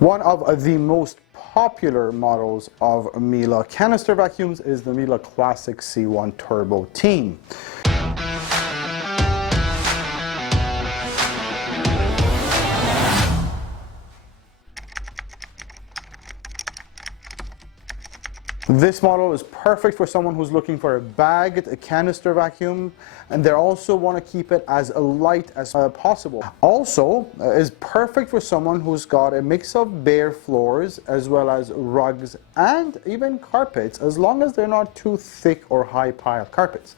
One of the most popular models of Miele canister vacuums is the Miele Classic C1 TurboTeam. This model is perfect for someone who's looking for a bagged canister vacuum, and they also want to keep it as light as possible. Also, is perfect for someone who's got a mix of bare floors as well as rugs and even carpets, as long as they're not too thick or high pile carpets.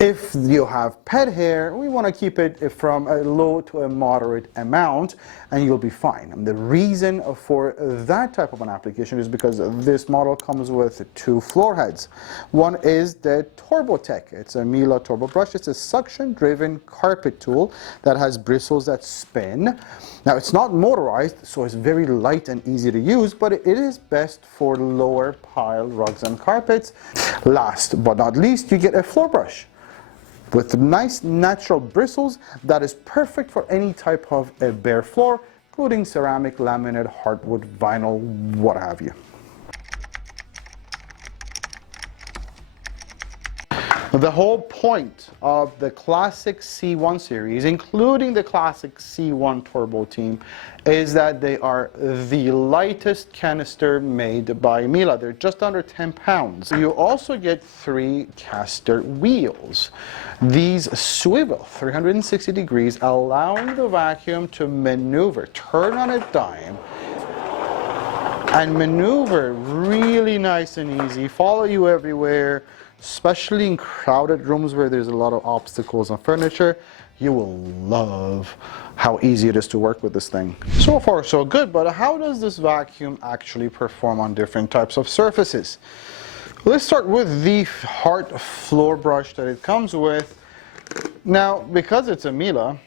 If you have pet hair, we want to keep it from a low to a moderate amount, and you'll be fine. And the reason for that type of an application is because this model comes with two floor heads. One is the TurboTeQ. It's a Miele turbo brush. It's a suction-driven carpet tool that has bristles that spin. Now, it's not motorized, so it's very light and easy to use, but it is best for lower pile rugs and carpets. Last but not least, you get a floor brush with nice natural bristles that is perfect for any type of a bare floor, including ceramic, laminate, hardwood, vinyl, what have you. The whole point of the Classic C1 series, including the Classic C1 TurboTeam, is that they are the lightest canister made by Miele. They're just under 10 pounds. You also get 3 caster wheels. These swivel 360 degrees, allowing the vacuum to maneuver, turn on a dime, and maneuver really nice and easy, follow you everywhere. Especially in crowded rooms where there's a lot of obstacles and furniture, you will love how easy it is to work with this thing. So far so good, but how does this vacuum actually perform on different types of surfaces? Let's start with the hard floor brush that it comes with. Now, because it's a Miele,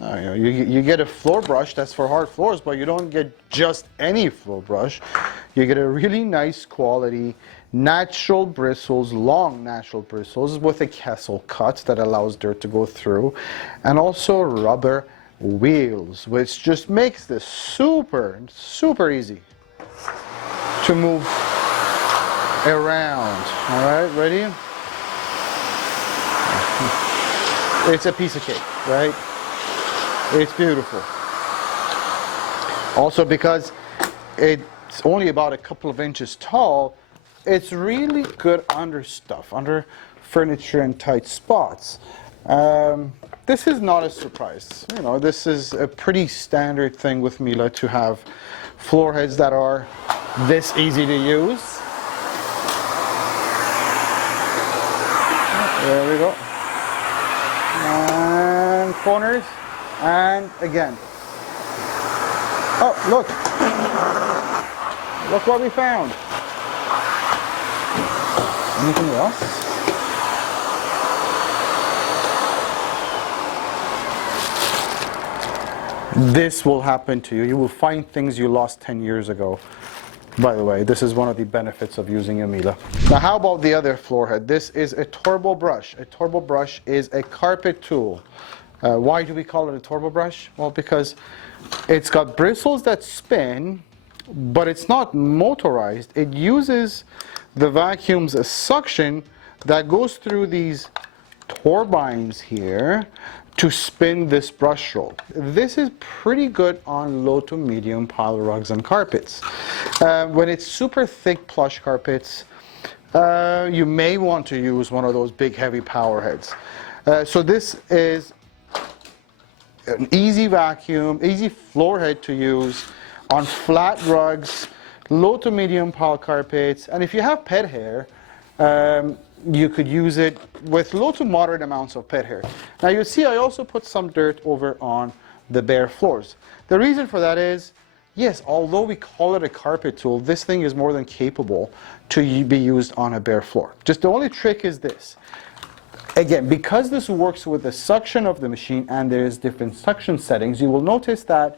you get a floor brush that's for hard floors, but you don't get just any floor brush. You get a really nice quality natural bristles, long natural bristles with a Kessel cut that allows dirt to go through, and also rubber wheels, which just makes this super easy to move around. All right, ready? It's a piece of cake, right? It's beautiful. Also, because it's only about a couple of inches tall, it's really good under stuff, under furniture and tight spots. This is not a surprise. You know, this is a pretty standard thing with Miele to have floor heads that are this easy to use. There we go. And corners. And again. Oh, look. Look what we found. Anything else? This will happen to you. You will find things you lost 10 years ago. By the way, this is one of the benefits of using a Miele. Now, how about the other floor head? This is a turbo brush. A turbo brush is a carpet tool. Why do we call it a turbo brush? Well, because it's got bristles that spin, but it's not motorized. It uses the vacuum's suction that goes through these turbines here to spin this brush roll. This is pretty good on low to medium pile rugs and carpets. When it's super thick plush carpets, you may want to use one of those big heavy power heads. So this is an easy vacuum, easy floor head to use on flat rugs, low to medium pile carpets, and if you have pet hair, you could use it with low to moderate amounts of pet hair. Now you see I also put some dirt over on the bare floors. The reason for that is, yes, although we call it a carpet tool, this thing is more than capable to be used on a bare floor. Just the only trick is this. Again, because this works with the suction of the machine and there's different suction settings, you will notice that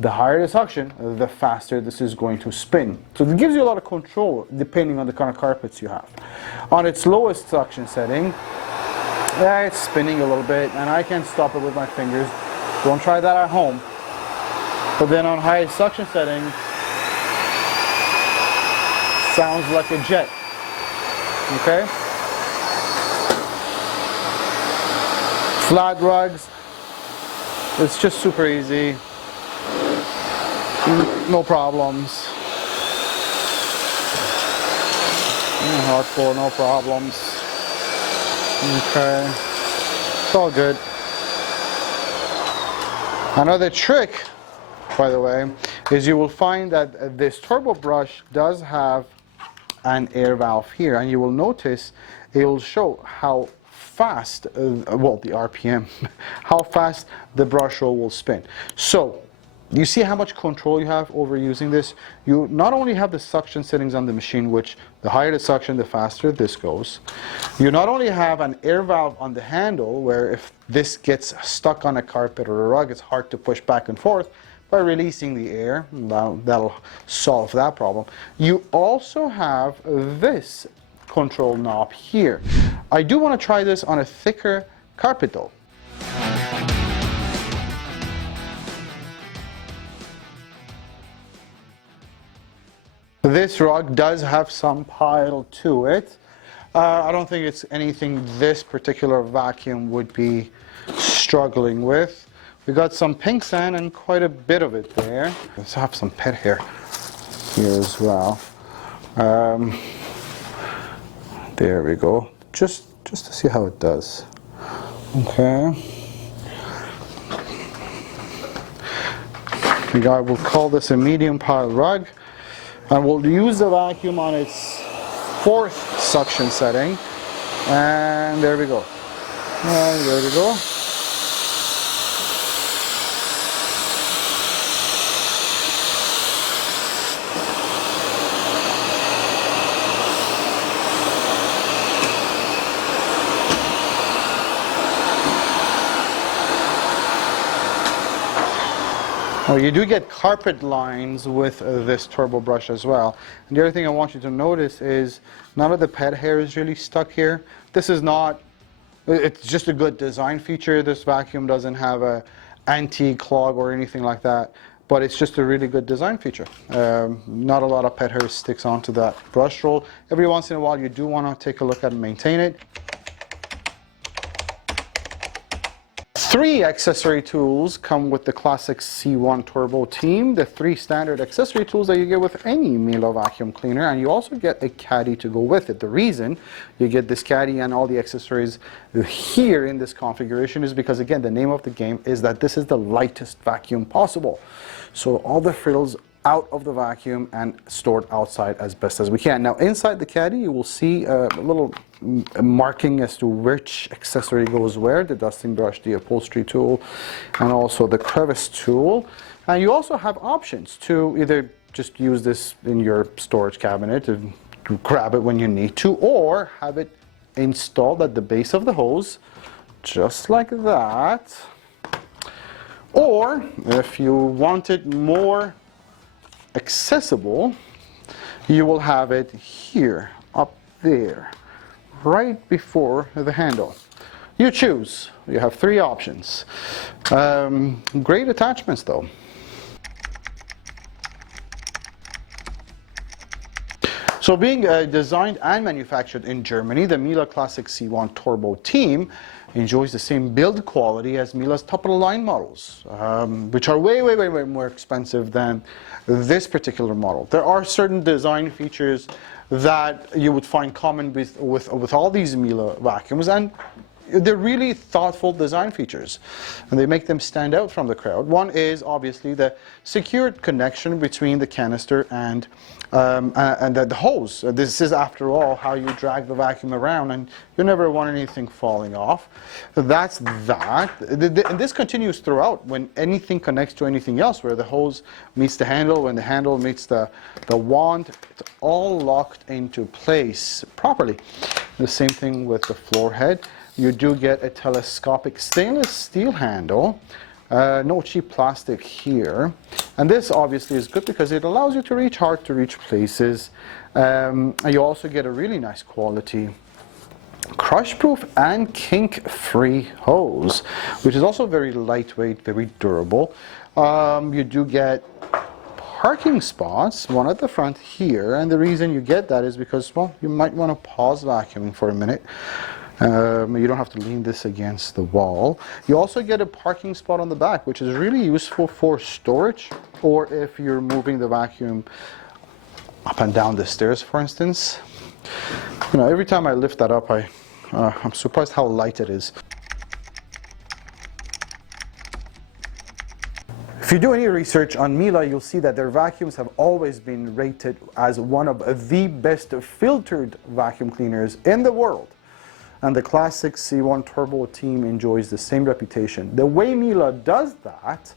the higher the suction, the faster this is going to spin. So it gives you a lot of control depending on the kind of carpets you have. On its lowest suction setting, it's spinning a little bit and I can stop it with my fingers. Don't try that at home. But then on high suction setting, sounds like a jet. Okay? Flat rugs, it's just super easy. No problems. Hardcore, no problems. Okay, it's all good. Another trick, by the way, is you will find that this turbo brush does have an air valve here, and you will notice it will show how fast, well, the RPM, how fast the brush roll will spin. So you see how much control you have over using this? You not only have the suction settings on the machine, which the higher the suction, the faster this goes. You not only have an air valve on the handle, where if this gets stuck on a carpet or a rug, it's hard to push back and forth. By releasing the air, that'll solve that problem. You also have this control knob here. I do want to try this on a thicker carpet though. This rug does have some pile to it. I don't think it's anything this particular vacuum would be struggling with. We got some pink sand and quite a bit of it there. Let's have some pet hair here as well. There we go. Just to see how it does. Okay. We'll call this a medium pile rug. And we'll use the vacuum on its 4th suction setting. And there we go. And there we go. Well, you do get carpet lines with this turbo brush as well. And the other thing I want you to notice is none of the pet hair is really stuck here. This is not, it's just a good design feature. This vacuum doesn't have a anti-clog or anything like that, but it's just a really good design feature. Not a lot of pet hair sticks onto that brush roll. Every once in a while you do want to take a look at and maintain it. 3 accessory tools come with the Classic C1 TurboTeam, the 3 standard accessory tools that you get with any Miele vacuum cleaner, and you also get a caddy to go with it. The reason you get this caddy and all the accessories here in this configuration is because, again, the name of the game is that this is the lightest vacuum possible. So all the frills out of the vacuum and stored outside as best as we can. Now inside the caddy you will see a little marking as to which accessory goes where, the dusting brush, the upholstery tool, and also the crevice tool. And you also have options to either just use this in your storage cabinet and grab it when you need to, or have it installed at the base of the hose, just like that. Or if you want it more accessible, you will have it here, up there, right before the handle. You choose. You have 3 options. Great attachments though. So being designed and manufactured in Germany, the Miele Classic C1 TurboTeam enjoys the same build quality as Miele's top-of-the-line models, which are way more expensive than this particular model. There are certain design features that you would find common with all these Miele vacuums, and they're really thoughtful design features, and they make them stand out from the crowd. One is obviously the secured connection between the canister and the hose. This is, after all, how you drag the vacuum around, and you never want anything falling off. That's that. And this continues throughout when anything connects to anything else, where the hose meets the handle, when the handle meets the wand, it's all locked into place properly. The same thing with the floor head. You do get a telescopic stainless steel handle, no cheap plastic here. And this obviously is good because it allows you to reach hard to reach places. And you also get a really nice quality crush-proof and kink-free hose, which is also very lightweight, very durable. You do get parking spots, one at the front here, and the reason you get that is because, well, you might want to pause vacuuming for a minute. You don't have to lean this against the wall. You also get a parking spot on the back, which is really useful for storage, or if you're moving the vacuum up and down the stairs, for instance. You know, every time I lift that up, I'm surprised how light it is. If you do any research on Miele, you'll see that their vacuums have always been rated as one of the best filtered vacuum cleaners in the world. And the Classic C1 TurboTeam enjoys the same reputation. The way Miele does that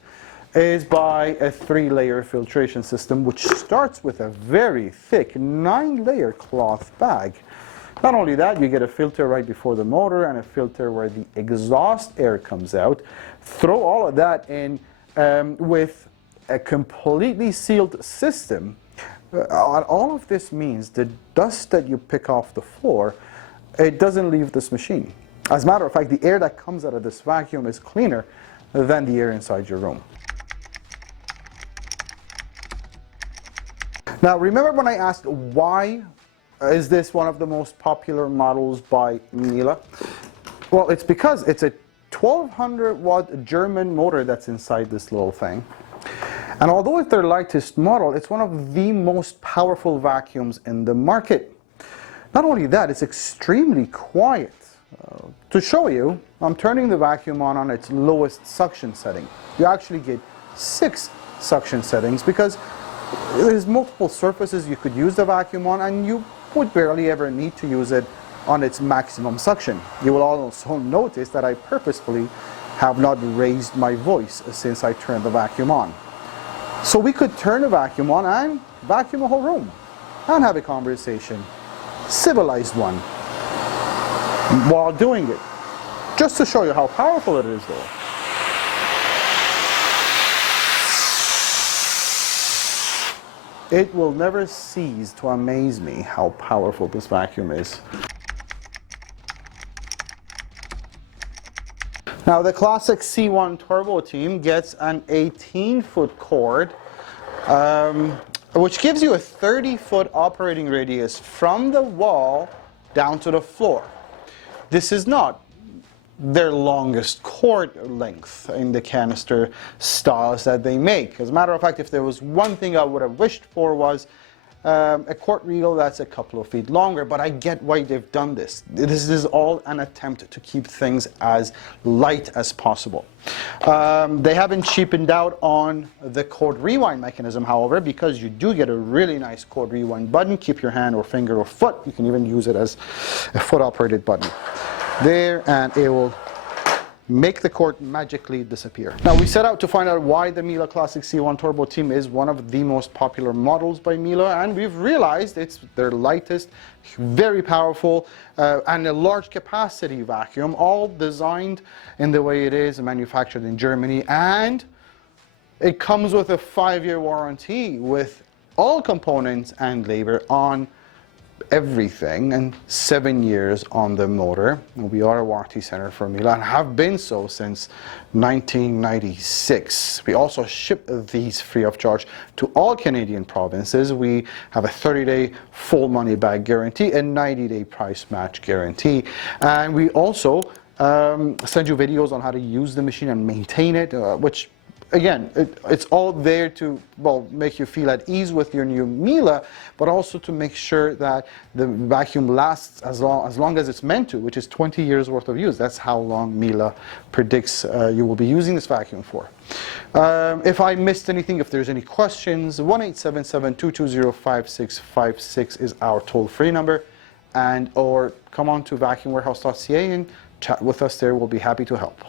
is by a 3-layer filtration system, which starts with a very thick 9-layer cloth bag. Not only that, you get a filter right before the motor and a filter where the exhaust air comes out. Throw all of that in with a completely sealed system. All of this means the dust that you pick off the floor, it doesn't leave this machine. As a matter of fact, the air that comes out of this vacuum is cleaner than the air inside your room. Now, remember when I asked why is this one of the most popular models by Miele? Well, it's because it's a 1200 watt German motor that's inside this little thing. And although it's their lightest model, it's one of the most powerful vacuums in the market. Not only that, it's extremely quiet. To show you, I'm turning the vacuum on its lowest suction setting. You actually get 6 suction settings because there's multiple surfaces you could use the vacuum on, and you would barely ever need to use it on its maximum suction. You will also notice that I purposefully have not raised my voice since I turned the vacuum on. So we could turn the vacuum on and vacuum a whole room and have a conversation, civilized one, while doing it. Just to show you how powerful it is though. It will never cease to amaze me how powerful this vacuum is. Now the Classic C1 TurboTeam gets an 18-foot cord, which gives you a 30-foot operating radius from the wall down to the floor. This is not their longest cord length in the canister styles that they make. As a matter of fact, if there was one thing I would have wished for was a cord reel that's a couple of feet longer, but I get why they've done this. This is all an attempt to keep things as light as possible. They haven't cheapened out on the cord rewind mechanism, however, because you do get a really nice cord rewind button. Keep your hand or finger or foot. You can even use it as a foot operated button there, and it will make the cord magically disappear. Now we set out to find out why the Miele Classic C1 TurboTeam is one of the most popular models by Miele, and we've realized it's their lightest, very powerful, and a large capacity vacuum, all designed in the way it is, manufactured in Germany, and it comes with a 5-year warranty with all components and labor on everything, and 7 years on the motor. We are a warranty center for Miele and have been so since 1996. We also ship these free of charge to all Canadian provinces. We have a 30-day full money back guarantee and 90-day price match guarantee, and we also send you videos on how to use the machine and maintain it, which again, it's all there to, well, make you feel at ease with your new Miele, but also to make sure that the vacuum lasts as long as it's meant to, which is 20 years worth of use. That's how long Miele predicts you will be using this vacuum for. If I missed anything, if there's any questions, 1-877-220-5656 is our toll-free number, or come on to vacuumwarehouse.ca and chat with us there. We'll be happy to help.